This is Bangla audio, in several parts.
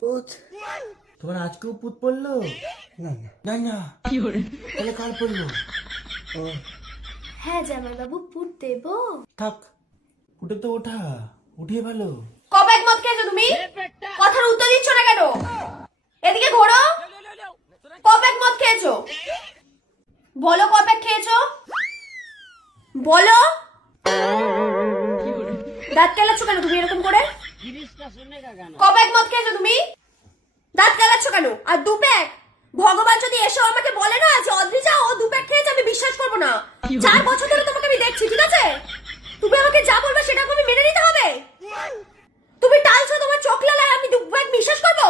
পুত। তোমার আজকেও পুত পড়লো? না না না না, তাহলে কাল পড়লো? ও হ্যাঁ জামাই বাবু পুত দেবো। থাক, উঠে তো ওঠা, উঠিয়ে ভালো। কবে এক মদ খেয়েছো তুমি? কথার উত্তর দিচ্ছ না কেন? এদিকে ঘোরো। কবে এক মদ খেয়েছো? বলো কবে খেয়েছো? বলো। দাঁত কেলাচ্ছ কেন তুমি এরকম করে? কবে এক মদ খেয়েছো তুমি? দাঁত কেলাচ্ছ কেন? আর দু প্যাক? ভগবান যদি এসে আমাকে বলে না যে অদ্রিজা ও দু প্যাক খেয়েছে, আমি বিশ্বাস করবো না। 4 বছর ধরে তোমাকে আমি দেখছি, ঠিক আছে? তুমি আমাকে যা বলবে সেটা আমি মেনে নিতে হবে। তুমি টালছো তোমার চোখ লালায়, আমি দু প্যাক বিশ্বাস করবো?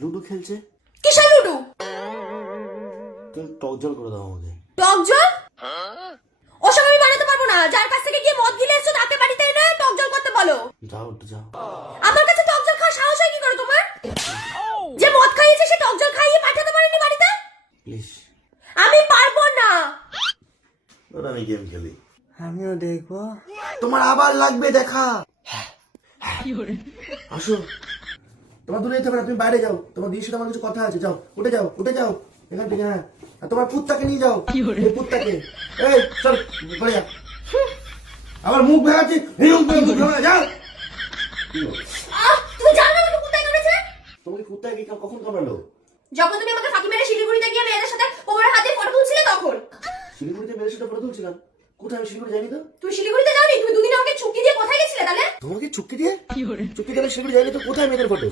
লুডো খেলছে? কিসের লুডু? তুমি টক জল করে দাও আমাকে। টক জল? ওসব আমি বানাতে পারবো না। যার কাছ থেকে গিয়ে মদ গিলে এসছো তাকে বাড়িতে এনে টক জল করতে বলো। যাও একটু যাও। আমার কাছে টক জল খাওয়ার সাহস হয় কি করে তোমার? যে মদ খাইয়েছে সে টক জল খাইয়ে পাঠাতে পারেনি বাড়িতে? প্লিজ। আমি পারবো না। ওরা আমি গেম খেলি। আমিও দেখবো। তোমার আবার লাগবে দেখা। আসো, তোমার দূরে যেতে হবে না, তুমি বাইরে যাও। তোমার দিদির সাথে আমার কিছু কথা আছে। যাও, উঠে যাও, উঠে যাও এখান থেকে। হ্যাঁ, আর তোমার পুতটাকে নিয়ে যাও। এই পুতটাকে, এই চল পড়ে যা। আবার মুখ ভেঙাচ্ছি, মুখ ভেঙে যাও। তুমি জানো না আমাকে কোথায় করেছে? তোমাকে কুত্তাকে কখন কামড়ালো? যখন তুমি আমাকে ফাঁকি মেরে শিলিগুড়িতে গিয়ে মেয়েদের সাথে কোমরে হাত দিয়ে ফটো তুলছিলে তখন। শিলিগুড়িতে মেয়ের সাথে ফটো তুলছিলাম? কোথায়? আমি শিলিগুড়ি জানি তো। তুমি শিলিগুড়িতে যাওনি? তুমি দুদিন আমাকে ছুটি দিয়ে কোথায় গেছিলে তাহলে? তোমাকে চুক্তি দিয়ে? চুক্তি দিয়ে শিলিগুড়ি যাইনি তো, কোথায় মেয়েদের ফটো?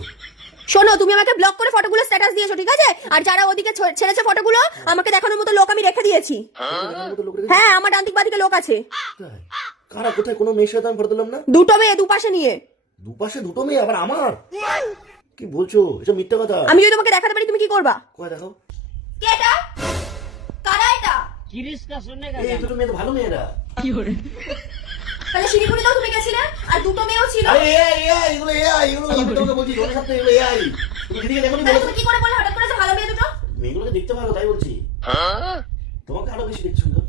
শোনো, তুমি আমাকে ব্লক করে ফটোগুলো স্ট্যাটাস দিয়েছো, ঠিক আছে? আর যারা ওদিকে ছেড়েছে ফটোগুলো আমাকে দেখানোর মতো লোক আমি রেখে দিয়েছি। হ্যাঁ, আমার ডান্তিক বাদিকে লোক আছে। কোথায়? কারা? কোথায়? কোনো মেয়ের সাথে আমি ফটো তুললাম না। দুটো মেয়ে দুপাশে নিয়ে। দুপাশে দুটো মেয়ে, আবার আমার? কি বলছো? এসব মিথ্যা কথা। আমি যদি তোমাকে দেখাতে পারি তুমি কি করবা? কোথায় দেখাও? কে এটা? কারা এটা? এই দুটো মেয়ে তো ভালো মেয়েরা। তাহলে শিলিগুড়িতেও তুমি গেছিলে আর দুটো মেয়েও ছিল। আরে এগুলো আমি তোমাকে বলছি, ধরে থাকতে এগুলো এআই। তুমি দিদিকে দেখো নি? তাহলে তুমি কি করে বলে হঠাৎ করে যে ভালো মেয়ে দুটো? মেয়েগুলোকে দেখতে ভালো তাই বলছি। তোমাকে আরো বেশি দেখছো তো।